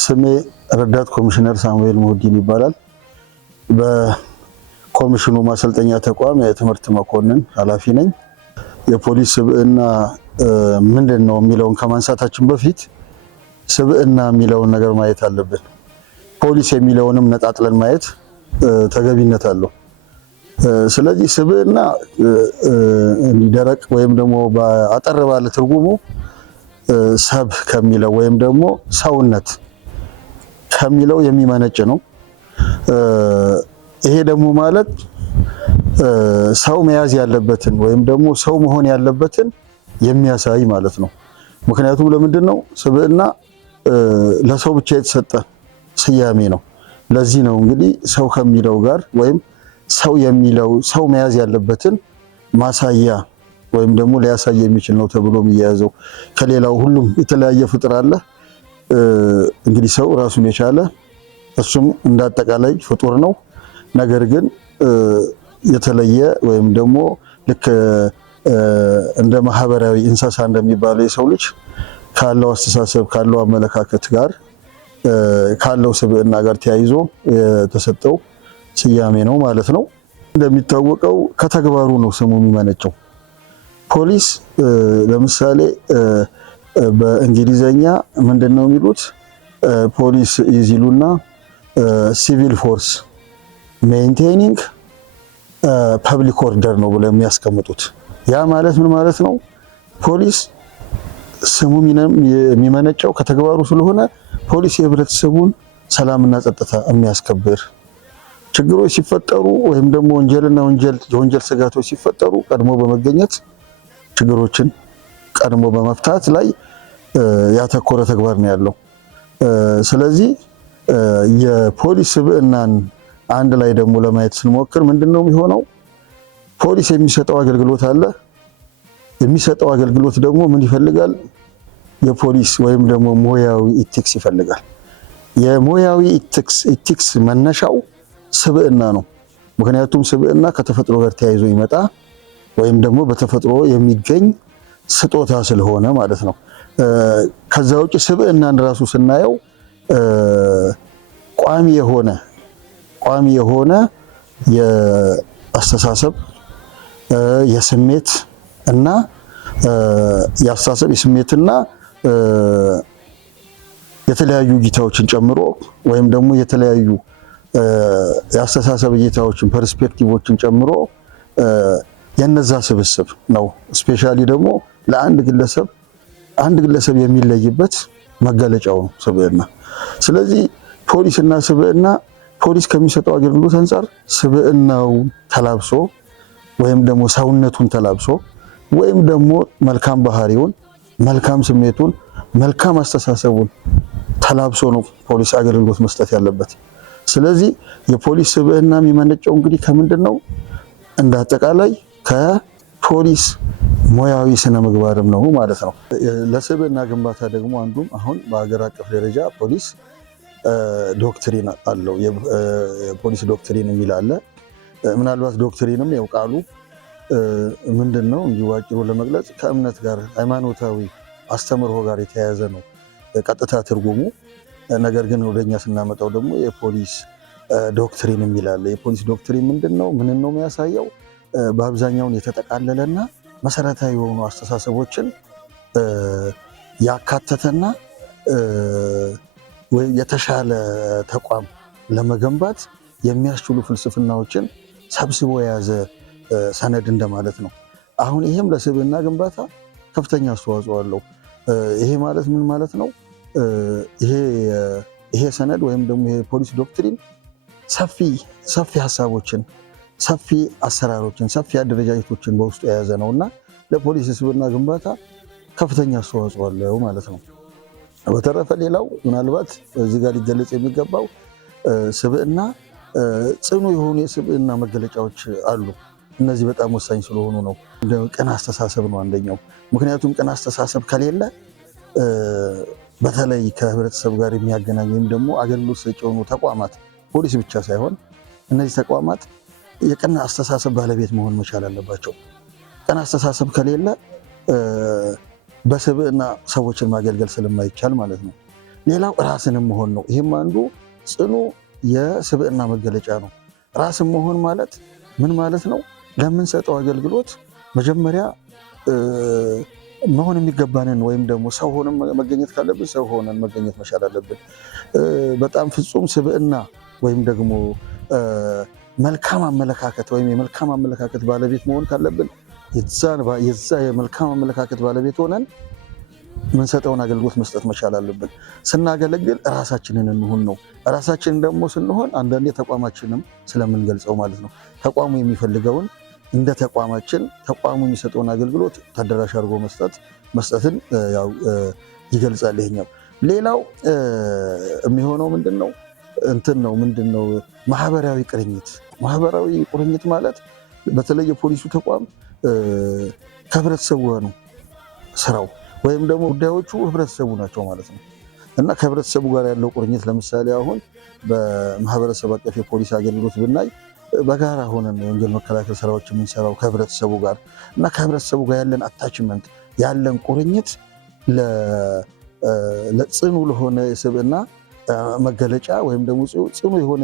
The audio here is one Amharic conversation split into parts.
ስሜ ረዳት ኮሚሽነር ሳሙኤል ሙህዲን ይባላል። በኮሚሽኑ ማሰልጠኛ ተቋም የትምህርት መኮንን ኃላፊ ነኝ። የፖሊስ ስብዕና ምንድነው የሚለውን ከማንሳታችን በፊት ስብዕና የሚለውን ነገር ማየት አለብን። ፖሊስ የሚለውንም ነጣጥለን ማየት ተገቢነት አለው። ስለዚህ ስብዕና ደረቅ ወይም ደግሞ በአጠር ባለ ትርጉሙ ሰብ ከሚለው ወይም ደግሞ ሰውነት ከሚለው የሚመነጭ ነው። ይሄ ደግሞ ማለት ሰው መያዝ ያለበትን ወይም ደግሞ ሰው መሆን ያለበትን የሚያሳይ ማለት ነው። ምክንያቱም ለምንድን ነው ስብዕና ለሰው ብቻ የተሰጠ ስያሜ ነው። ለዚህ ነው እንግዲህ ሰው ከሚለው ጋር ወይም ሰው የሚለው ሰው መያዝ ያለበትን ማሳያ ወይም ደግሞ ሊያሳይ የሚችል ነው ተብሎ የሚያዘው። ከሌላው ሁሉም የተለያየ ፍጥር አለ። እንግዲህ ሰው ራሱን የቻለ እሱም እንዳጠቃላይ ፍጡር ነው። ነገር ግን የተለየ ወይም ደግሞ ልክ እንደ ማህበራዊ እንስሳ እንደሚባለው የሰው ልጅ ካለው አስተሳሰብ ካለው አመለካከት ጋር ካለው ስብዕና ጋር ተያይዞ የተሰጠው ስያሜ ነው ማለት ነው። እንደሚታወቀው ከተግባሩ ነው ስሙ የሚመነጨው። ፖሊስ ለምሳሌ በእንግሊዘኛ ምንድነው የሚሉት? ፖሊስ ይሉና ሲቪል ፎርስ ሜንቴኒንግ ፐብሊክ ኦርደር ነው ብለው የሚያስቀምጡት። ያ ማለት ምን ማለት ነው? ፖሊስ ስሙ የሚመነጨው ከተግባሩ ስለሆነ ፖሊስ የህብረተሰቡን ሰላምና ጸጥታ የሚያስከብር፣ ችግሮች ሲፈጠሩ ወይም ደግሞ የወንጀል ስጋቶች ሲፈጠሩ ቀድሞ በመገኘት ችግሮችን ቀድሞ በመፍታት ላይ ያተኮረ ተግባር ነው ያለው። ስለዚህ የፖሊስ ስብዕናን አንድ ላይ ደግሞ ለማየት ስንሞክር ምንድነው የሚሆነው? ፖሊስ የሚሰጠው አገልግሎት አለ። የሚሰጠው አገልግሎት ደግሞ ምን ይፈልጋል? የፖሊስ ወይም ደግሞ ሙያዊ ኢቲክስ ይፈልጋል። የሙያዊ ኢቲክስ መነሻው ስብዕና ነው። ምክንያቱም ስብዕና ከተፈጥሮ ጋር ተያይዞ ይመጣ ወይም ደግሞ በተፈጥሮ የሚገኝ ስጦታ ስለሆነ ማለት ነው። ከዛ ውጭ ስብዕናን ራሱ ስናየው ቋሚ የሆነ የአስተሳሰብ የስሜት እና የተለያዩ እይታዎችን ጨምሮ ወይም ደግሞ የተለያዩ የአስተሳሰብ እይታዎችን ፐርስፔክቲቮችን ጨምሮ የነዛ ስብስብ ነው። ስፔሻሊ ደግሞ ለአንድ ግለሰብ የሚለይበት መገለጫው ነው ስብዕና። ስለዚህ ፖሊስና ስብዕና ፖሊስ ከሚሰጠው አገልግሎት አንፃር ስብዕናው ተላብሶ ወይም ደግሞ ሰውነቱን ተላብሶ ወይም ደግሞ መልካም ባህሪውን፣ መልካም ስሜቱን፣ መልካም አስተሳሰቡን ተላብሶ ነው ፖሊስ አገልግሎት መስጠት ያለበት። ስለዚህ የፖሊስ ስብዕና የሚመነጨው እንግዲህ ከምንድን ነው? እንደ አጠቃላይ ከፖሊስ ሙያዊ ስነ ምግባርም ነው ማለት ነው። ለስብዕና ግንባታ ደግሞ አንዱም አሁን በሀገር አቀፍ ደረጃ ፖሊስ ዶክትሪን አለው። የፖሊስ ዶክትሪን የሚል አለ። ምናልባት ዶክትሪንም ያው ቃሉ ምንድነው እንዲሁ አጭሩ ለመግለጽ ከእምነት ጋር ሃይማኖታዊ አስተምህሮ ጋር የተያያዘ ነው ቀጥታ ትርጉሙ። ነገር ግን ወደኛ ስናመጣው ደግሞ የፖሊስ ዶክትሪን የሚል አለ። የፖሊስ ዶክትሪን ምንድነው? ምንን ነው የሚያሳየው? በአብዛኛውን የተጠቃለለና መሰረታዊ የሆኑ አስተሳሰቦችን ያካተተና የተሻለ ተቋም ለመገንባት የሚያስችሉ ፍልስፍናዎችን ሰብስቦ የያዘ ሰነድ እንደማለት ነው። አሁን ይሄም ለስብዕና ግንባታ ከፍተኛ አስተዋጽኦ አለው። ይሄ ማለት ምን ማለት ነው? ይሄ ሰነድ ወይም ደግሞ የፖሊስ ዶክትሪን ሰፊ ሀሳቦችን፣ ሰፊ አሰራሮችን፣ ሰፊ አደረጃጀቶችን በውስጡ የያዘ ነውና ለፖሊስ የስብዕና ግንባታ ከፍተኛ አስተዋጽኦ አለው ማለት ነው። በተረፈ ሌላው ምናልባት እዚህ ጋር ሊገለጽ የሚገባው ስብዕና ጽኑ የሆኑ የስብዕና መገለጫዎች አሉ። እነዚህ በጣም ወሳኝ ስለሆኑ ነው። ቅን አስተሳሰብ ነው አንደኛው። ምክንያቱም ቅን አስተሳሰብ ከሌለ በተለይ ከህብረተሰብ ጋር የሚያገናኝ ወይም ደግሞ አገልግሎት ሰጪ የሆኑ ተቋማት ፖሊስ ብቻ ሳይሆን እነዚህ ተቋማት የቅን አስተሳሰብ ባለቤት መሆን መቻል አለባቸው። ቅን አስተሳሰብ ከሌለ በስብዕና ሰዎችን ማገልገል ስለማይቻል ማለት ነው። ሌላው ራስንም መሆን ነው። ይህም አንዱ ጽኑ የስብዕና መገለጫ ነው። ራስን መሆን ማለት ምን ማለት ነው? ለምንሰጠው አገልግሎት መጀመሪያ መሆን የሚገባንን ወይም ደግሞ ሰው ሆነን መገኘት ካለብን ሰው ሆነን መገኘት መቻል አለብን። በጣም ፍጹም ስብዕና ወይም ደግሞ መልካም አመለካከት ወይም የመልካም አመለካከት ባለቤት መሆን ካለብን የዛ የመልካም አመለካከት ባለቤት ሆነን ምንሰጠውን አገልግሎት መስጠት መቻል አለብን። ስናገለግል ራሳችንን እንሁን ነው። ራሳችንን ደግሞ ስንሆን አንዳንዴ ተቋማችንም ስለምንገልጸው ማለት ነው። ተቋሙ የሚፈልገውን እንደ ተቋማችን ተቋሙ የሚሰጠውን አገልግሎት ተደራሽ አድርጎ መስጠትን ያው ይገልጻል ይሄኛው። ሌላው የሚሆነው ምንድነው ምንድነው ማህበራዊ ቁርኝት። ማህበራዊ ቁርኝት ማለት በተለይ የፖሊሱ ተቋም ከህብረተሰቡ ነው ስራው ወይም ደግሞ ጉዳዮቹ ህብረተሰቡ ናቸው ማለት ነው እና ከህብረተሰቡ ጋር ያለው ቁርኝት ለምሳሌ አሁን በማህበረሰብ አቀፍ የፖሊስ አገልግሎት ብናይ በጋራ ሆነን የወንጀል መከላከል ስራዎች የምንሰራው ከህብረተሰቡ ጋር እና ከህብረተሰቡ ጋር ያለን አታችመንት ያለን ቁርኝት ለጽኑ ለሆነ የስብዕና መገለጫ ወይም ደግሞ ጽኑ የሆነ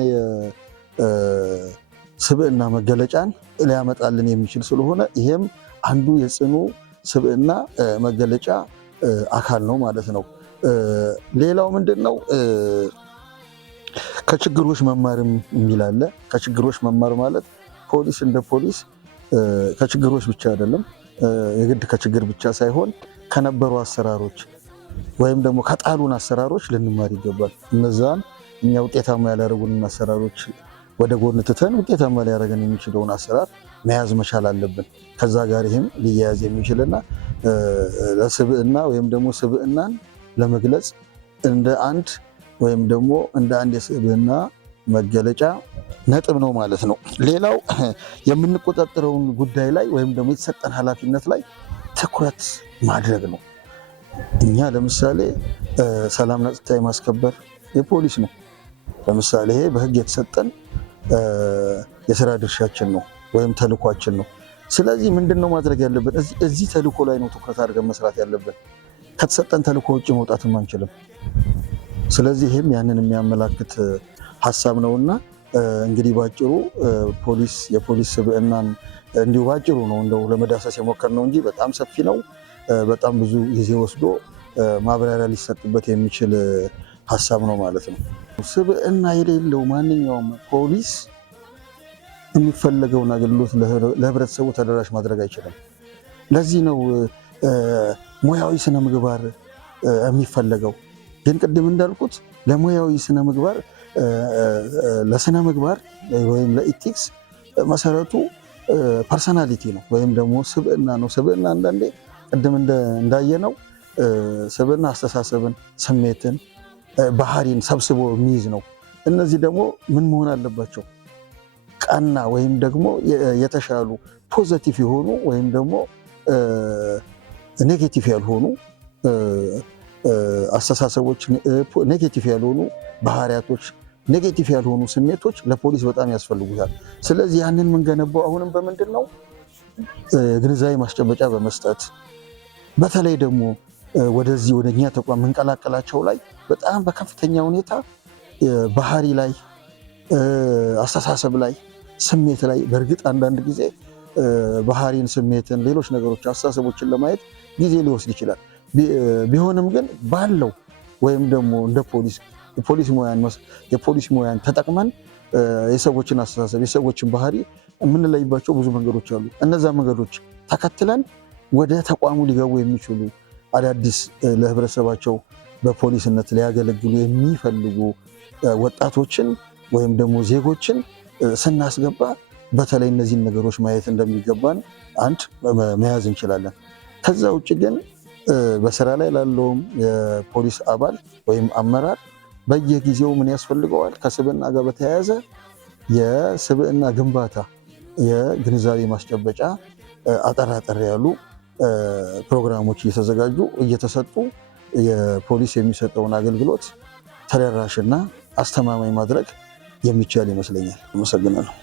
የስብዕና መገለጫን ሊያመጣልን የሚችል ስለሆነ ይሄም አንዱ የጽኑ ስብዕና መገለጫ አካል ነው ማለት ነው። ሌላው ምንድነው ከችግሮች መማርም የሚል አለ። ከችግሮች መማር ማለት ፖሊስ እንደ ፖሊስ ከችግሮች ብቻ አይደለም፣ የግድ ከችግር ብቻ ሳይሆን ከነበሩ አሰራሮች ወይም ደግሞ ከጣሉን አሰራሮች ልንማር ይገባል። እነዛን እኛ ውጤታማ ያላደረጉንን አሰራሮች ወደ ጎን ትተን ውጤታማ ሊያደርገን የሚችለውን አሰራር መያዝ መቻል አለብን። ከዛ ጋር ይህም ሊያያዝ የሚችልና ለስብዕና ወይም ደግሞ ስብዕናን ለመግለጽ እንደ አንድ ወይም ደግሞ እንደ አንድ የስብዕና መገለጫ ነጥብ ነው ማለት ነው። ሌላው የምንቆጣጠረውን ጉዳይ ላይ ወይም ደግሞ የተሰጠን ኃላፊነት ላይ ትኩረት ማድረግ ነው። እኛ ለምሳሌ ሰላምና ጸጥታ የማስከበር የፖሊስ ነው። ለምሳሌ ይሄ በህግ የተሰጠን የስራ ድርሻችን ነው ወይም ተልኳችን ነው። ስለዚህ ምንድነው ማድረግ ያለብን? እዚህ ተልኮ ላይ ነው ትኩረት አድርገን መስራት ያለብን። ከተሰጠን ተልኮ ውጭ መውጣትም አንችልም። ስለዚህ ይህም ያንን የሚያመላክት ሀሳብ ነውና እንግዲህ ባጭሩ የፖሊስ ስብዕናን እንዲሁ ባጭሩ ነው እንደው ለመዳሰስ የሞከርነው እንጂ በጣም ሰፊ ነው። በጣም ብዙ ጊዜ ወስዶ ማብራሪያ ሊሰጥበት የሚችል ሀሳብ ነው ማለት ነው። ስብዕና የሌለው ማንኛውም ፖሊስ የሚፈለገውን አገልግሎት ለህብረተሰቡ ተደራሽ ማድረግ አይችልም። ለዚህ ነው ሙያዊ ስነ ምግባር የሚፈለገው። ግን ቅድም እንዳልኩት ለሙያዊ ስነ ምግባር ለስነ ምግባር ወይም ለኢቲክስ መሰረቱ ፐርሰናሊቲ ነው ወይም ደግሞ ስብዕና ነው። ስብዕና አንዳንዴ ቅድም እንዳየነው ስብዕና አስተሳሰብን፣ ስሜትን፣ ባህሪን ሰብስቦ የሚይዝ ነው። እነዚህ ደግሞ ምን መሆን አለባቸው? ቀና ወይም ደግሞ የተሻሉ ፖዘቲቭ የሆኑ ወይም ደግሞ ኔጌቲቭ ያልሆኑ አስተሳሰቦች፣ ኔጌቲቭ ያልሆኑ ባህሪያቶች፣ ኔጌቲቭ ያልሆኑ ስሜቶች ለፖሊስ በጣም ያስፈልጉታል። ስለዚህ ያንን የምንገነባው አሁንም በምንድን ነው? ግንዛቤ ማስጨበጫ በመስጠት በተለይ ደግሞ ወደዚህ ወደ እኛ ተቋም የምንቀላቀላቸው ላይ በጣም በከፍተኛ ሁኔታ ባህሪ ላይ፣ አስተሳሰብ ላይ፣ ስሜት ላይ በእርግጥ አንዳንድ ጊዜ ባህሪን፣ ስሜትን፣ ሌሎች ነገሮች አስተሳሰቦችን ለማየት ጊዜ ሊወስድ ይችላል። ቢሆንም ግን ባለው ወይም ደግሞ እንደ የፖሊስ ሙያን ተጠቅመን የሰዎችን አስተሳሰብ፣ የሰዎችን ባህሪ የምንለይባቸው ብዙ መንገዶች አሉ። እነዛ መንገዶች ተከትለን ወደ ተቋሙ ሊገቡ የሚችሉ አዳዲስ ለህብረተሰባቸው በፖሊስነት ሊያገለግሉ የሚፈልጉ ወጣቶችን ወይም ደግሞ ዜጎችን ስናስገባ በተለይ እነዚህን ነገሮች ማየት እንደሚገባን አንድ መያዝ እንችላለን። ከዛ ውጭ ግን በስራ ላይ ላለውም የፖሊስ አባል ወይም አመራር በየጊዜው ምን ያስፈልገዋል? ከስብዕና ጋር በተያያዘ የስብዕና ግንባታ፣ የግንዛቤ ማስጨበጫ አጠር ያሉ ፕሮግራሞች እየተዘጋጁ እየተሰጡ የፖሊስ የሚሰጠውን አገልግሎት ተደራሽና አስተማማኝ ማድረግ የሚቻል ይመስለኛል። አመሰግናለሁ።